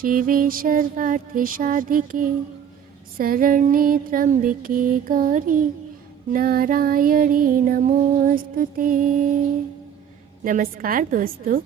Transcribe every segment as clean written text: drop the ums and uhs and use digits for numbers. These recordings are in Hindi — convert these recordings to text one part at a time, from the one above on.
शिवे सर्वार्थ साधिके शरण्ये त्र्यंबके गौरी नारायणी नमोस्तुते। नमस्कार दोस्तों,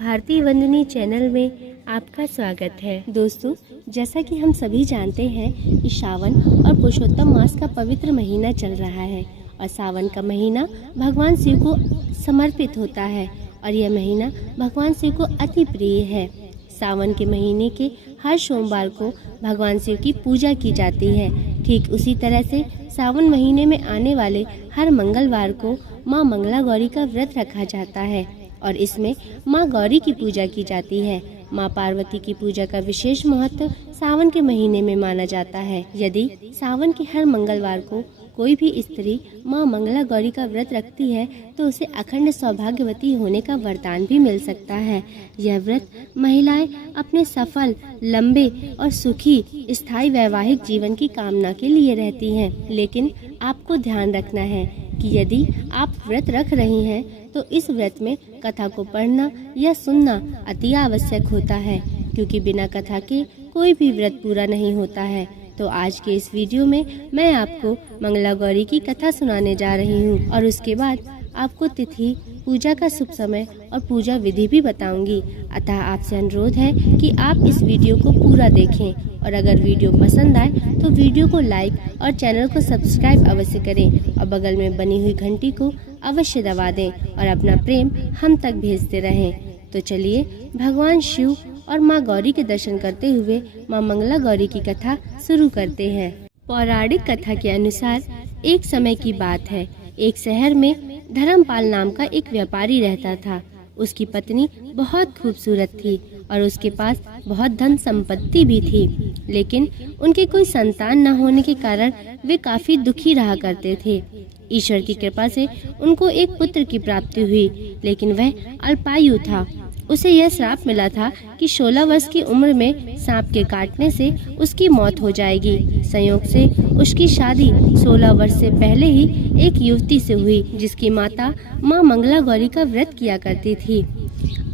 भारतीय वंदनी चैनल में आपका स्वागत है। दोस्तों, जैसा कि हम सभी जानते हैं कि श्रावण और पुरुषोत्तम मास का पवित्र महीना चल रहा है और सावन का महीना भगवान शिव को समर्पित होता है और यह महीना भगवान शिव को अति प्रिय है। सावन के महीने के हर सोमवार को भगवान शिव की पूजा की जाती है। ठीक उसी तरह से सावन महीने में आने वाले हर मंगलवार को माँ मंगला गौरी का व्रत रखा जाता है और इसमें माँ गौरी की पूजा की जाती है। माँ पार्वती की पूजा का विशेष महत्व सावन के महीने में माना जाता है। यदि सावन के हर मंगलवार को कोई भी स्त्री माँ मंगला गौरी का व्रत रखती है तो उसे अखंड सौभाग्यवती होने का वरदान भी मिल सकता है। यह व्रत महिलाएं अपने सफल, लंबे और सुखी स्थायी वैवाहिक जीवन की कामना के लिए रहती हैं। लेकिन आपको ध्यान रखना है कि यदि आप व्रत रख रही हैं तो इस व्रत में कथा को पढ़ना या सुनना अति आवश्यक होता है, क्योंकि बिना कथा के कोई भी व्रत पूरा नहीं होता है। तो आज के इस वीडियो में मैं आपको मंगला गौरी की कथा सुनाने जा रही हूँ और उसके बाद आपको तिथि, पूजा का शुभ समय और पूजा विधि भी बताऊंगी। अतः आपसे अनुरोध है कि आप इस वीडियो को पूरा देखें और अगर वीडियो पसंद आए तो वीडियो को लाइक और चैनल को सब्सक्राइब अवश्य करें और बगल में बनी हुई घंटी को अवश्य दबा दें और अपना प्रेम हम तक भेजते रहें। तो चलिए भगवान शिव और माँ गौरी के दर्शन करते हुए माँ मंगला गौरी की कथा शुरू करते हैं। पौराणिक कथा के अनुसार एक समय की बात है, एक शहर में धर्मपाल नाम का एक व्यापारी रहता था। उसकी पत्नी बहुत खूबसूरत थी और उसके पास बहुत धन संपत्ति भी थी, लेकिन उनके कोई संतान न होने के कारण वे काफी दुखी रहा करते थे। ईश्वर की कृपा से उनको एक पुत्र की प्राप्ति हुई, लेकिन वह अल्पायु था। उसे यह श्राप मिला था कि 16 वर्ष की उम्र में सांप के काटने से उसकी मौत हो जाएगी। संयोग से उसकी शादी 16 वर्ष से पहले ही एक युवती से हुई, जिसकी माता माँ मंगला गौरी का व्रत किया करती थी।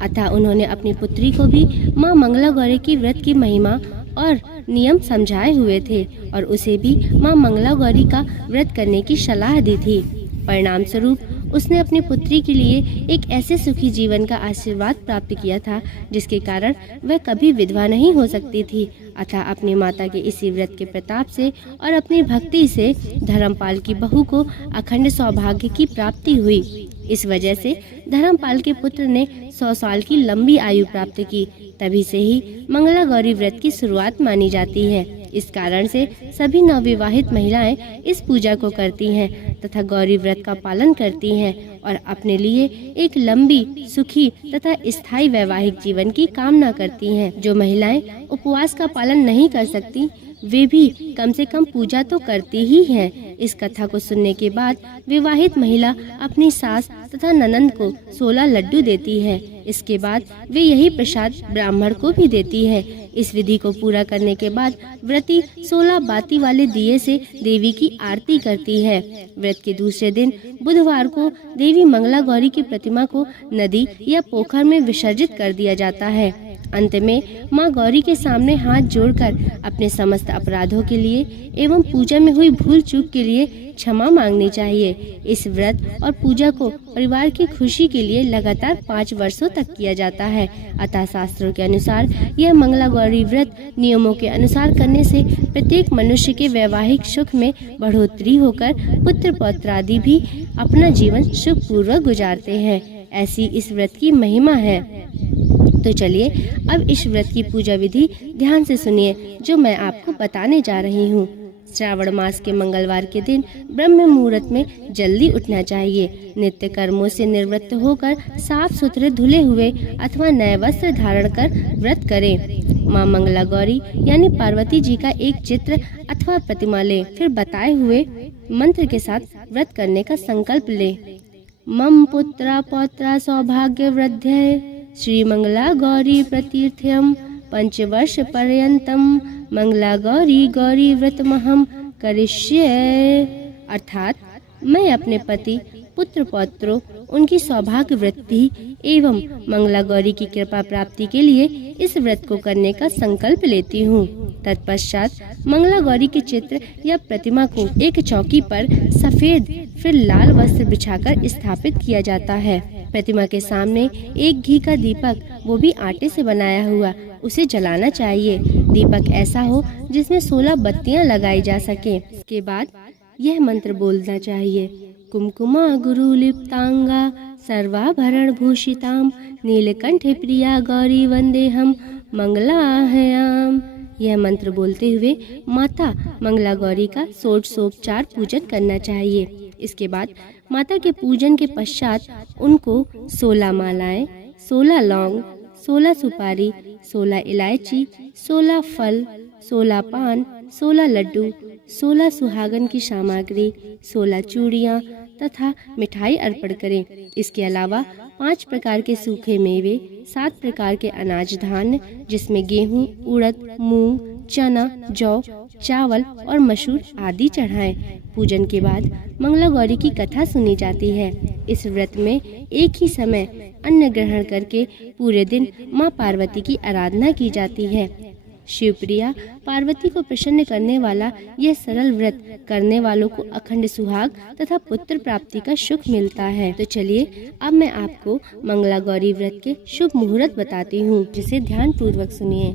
अतः उन्होंने अपनी पुत्री को भी माँ मंगला गौरी की व्रत की महिमा और नियम समझाए हुए थे और उसे भी माँ मंगला गौरी का व्रत करने की सलाह दी थी। परिणाम स्वरूप उसने अपनी पुत्री के लिए एक ऐसे सुखी जीवन का आशीर्वाद प्राप्त किया था जिसके कारण वह कभी विधवा नहीं हो सकती थी। अतः अपनी माता के इसी व्रत के प्रताप से और अपनी भक्ति से धर्मपाल की बहू को अखंड सौभाग्य की प्राप्ति हुई। इस वजह से धर्मपाल के पुत्र ने 100 साल की लंबी आयु प्राप्त की। तभी से ही मंगला गौरी व्रत की शुरुआत मानी जाती है। इस कारण से सभी नवविवाहित महिलाएं इस पूजा को करती हैं तथा गौरी व्रत का पालन करती हैं और अपने लिए एक लंबी, सुखी तथा स्थायी वैवाहिक जीवन की कामना करती हैं। जो महिलाएं उपवास का पालन नहीं कर सकती वे भी कम से कम पूजा तो करती ही हैं। इस कथा को सुनने के बाद विवाहित महिला अपनी सास तथा ननंद को 16 लड्डू देती है। इसके बाद वे यही प्रसाद ब्राह्मण को भी देती है। इस विधि को पूरा करने के बाद व्रती 16 बाती वाले दिए से देवी की आरती करती है। व्रत के दूसरे दिन बुधवार को देवी मंगला गौरी की प्रतिमा को नदी या पोखर में विसर्जित कर दिया जाता है। अंत में माँ गौरी के सामने हाथ जोड़कर अपने समस्त अपराधों के लिए एवं पूजा में हुई भूल चूक के लिए क्षमा मांगनी चाहिए। इस व्रत और पूजा को परिवार की खुशी के लिए लगातार 5 वर्षों तक किया जाता है। अतः शास्त्रों के अनुसार यह मंगला गौरी व्रत नियमों के अनुसार करने से प्रत्येक मनुष्य के वैवाहिक सुख में बढ़ोतरी होकर पुत्र पौत्र आदि भी अपना जीवन सुख पूर्वक गुजारते हैं। ऐसी इस व्रत की महिमा है। तो चलिए अब इस व्रत की पूजा विधि ध्यान से सुनिए जो मैं आपको बताने जा रही हूँ। श्रावण मास के मंगलवार के दिन ब्रह्म मुहूर्त में जल्दी उठना चाहिए। नित्य कर्मों से निवृत्त होकर साफ सुथरे धुले हुए अथवा नए वस्त्र धारण कर व्रत करें। माँ मंगला गौरी यानी पार्वती जी का एक चित्र अथवा प्रतिमा ले, फिर बताए हुए मंत्र के साथ व्रत करने का संकल्प ले। मम पुत्रा पौत्रा सौभाग्य वृद्धये श्री मंगला गौरी प्रतीर्थ्यम 5 वर्ष पर्यंतम मंगला गौरी गौरी व्रतमहम करिष्ये। अर्थात मैं अपने पति पुत्र पौत्रों, उनकी सौभाग्य वृद्धि एवं मंगला गौरी की कृपा प्राप्ति के लिए इस व्रत को करने का संकल्प लेती हूँ। तत्पश्चात मंगला गौरी के चित्र या प्रतिमा को एक चौकी पर सफेद फिर लाल वस्त्र बिछाकर स्थापित किया जाता है। प्रतिमा के सामने एक घी का दीपक, वो भी आटे से बनाया हुआ, उसे जलाना चाहिए। दीपक ऐसा हो जिसमें 16 बत्तियां लगाई जा सके। इसके बाद यह मंत्र बोलना चाहिए, कुमकुमा गुरु लिप्तांगा सर्वाभरण भूषिताम नीलकंठ प्रिया गौरी वंदे हम मंगलाहयाम। यह मंत्र बोलते हुए माता मंगला गौरी का षोडशोपचार पूजन करना चाहिए। इसके बाद माता के पूजन के पश्चात उनको 16 मालाएं, 16 लौंग, 16 सुपारी, 16 इलायची, 16 फल, 16 पान, 16 लड्डू, 16 सुहागन की सामग्री, 16 चूड़ियाँ तथा मिठाई अर्पण करें। इसके अलावा 5 प्रकार के सूखे मेवे, 7 प्रकार के अनाज धान्य जिसमें गेहूं, उड़द, मूंग, चना, जौ, चावल और मसूर आदि चढ़ाएं। पूजन के बाद मंगला गौरी की कथा सुनी जाती है। इस व्रत में एक ही समय अन्न ग्रहण करके पूरे दिन मां पार्वती की आराधना की जाती है। शिवप्रिया पार्वती को प्रसन्न करने वाला यह सरल व्रत करने वालों को अखंड सुहाग तथा पुत्र प्राप्ति का सुख मिलता है। तो चलिए अब मैं आपको मंगला गौरी व्रत के शुभ मुहूर्त बताती हूँ, जिसे ध्यान पूर्वक सुनिए।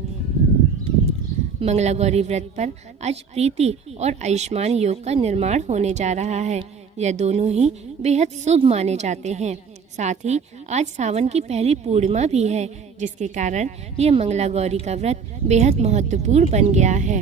मंगला गौरी व्रत पर आज प्रीति और आयुष्मान योग का निर्माण होने जा रहा है। यह दोनों ही बेहद शुभ माने जाते हैं। साथ ही आज सावन की पहली पूर्णिमा भी है, जिसके कारण यह मंगला गौरी का व्रत बेहद महत्वपूर्ण बन गया है।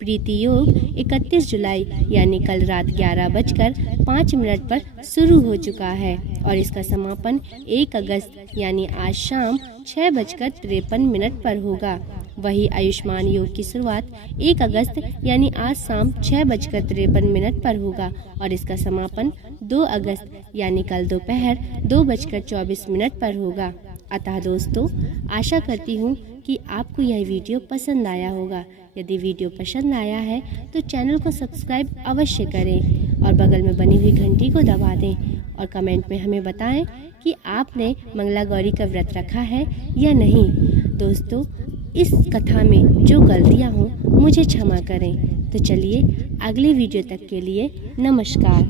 प्रीति योग 31 जुलाई यानी कल रात 11:05 पर शुरू हो चुका है और इसका समापन 1 अगस्त यानी आज शाम 6:53 पर होगा। वही आयुष्मान योग की शुरुआत 1 अगस्त यानी आज शाम 6:53 पर होगा और इसका समापन 2 अगस्त यानी कल दोपहर 2:24 पर होगा। अतः दोस्तों, आशा करती हूँ कि आपको यह वीडियो पसंद आया होगा। यदि वीडियो पसंद आया है तो चैनल को सब्सक्राइब अवश्य करें और बगल में बनी हुई घंटी को दबा दें और कमेंट में हमें बताएं कि आपने मंगला गौरी का व्रत रखा है या नहीं। दोस्तों, इस कथा में जो गलतियां हों मुझे क्षमा करें। तो चलिए अगले वीडियो तक के लिए नमस्कार।